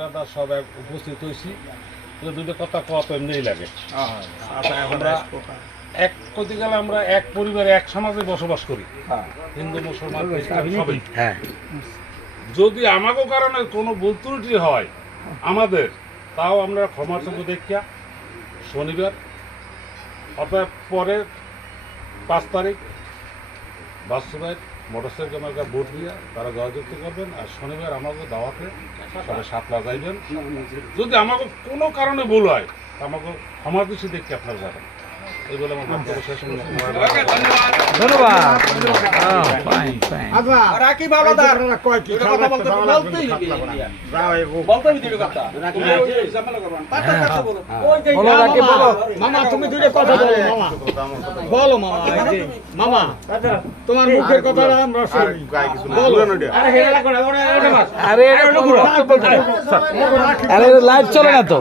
চাচারা সব উপস্থিত হয়েছি, দুটো কথা কত এমনিই লাগে। আমরা এক প্রতি গেলে আমরা এক পরিবারে এক সমাজে বসবাস করি, হিন্দু মুসলমান সবাই। যদি আমাকে কারণে কোনো ভুল ত্রুটি হয় আমাদের, তাও আমরা ক্ষমার চোখে দেখিয়া শনিবার অর্থাৎ পরে 5 তারিখ বাস্তবায়ন মোটরসাইকেল মার্কা ভোট দিয়ে তারা জয়যুক্ত করবেন। আর শনিবার আমাকে দাওয়াতে 7টা যাইবেন। যদি আমাকে কোনো কারণে ভুল হয় আমাকে ক্ষমার দৃষ্টি দেখতে আপনারা যাবেন। এই বলে আমার বক্তব্য শেষ করলাম। মামা তুমি দুইটা কথা বলো। বলো মামা, মামা তোমার মুখের কথাটা আমরা শুনি। আরে লাইভ চলে না তো।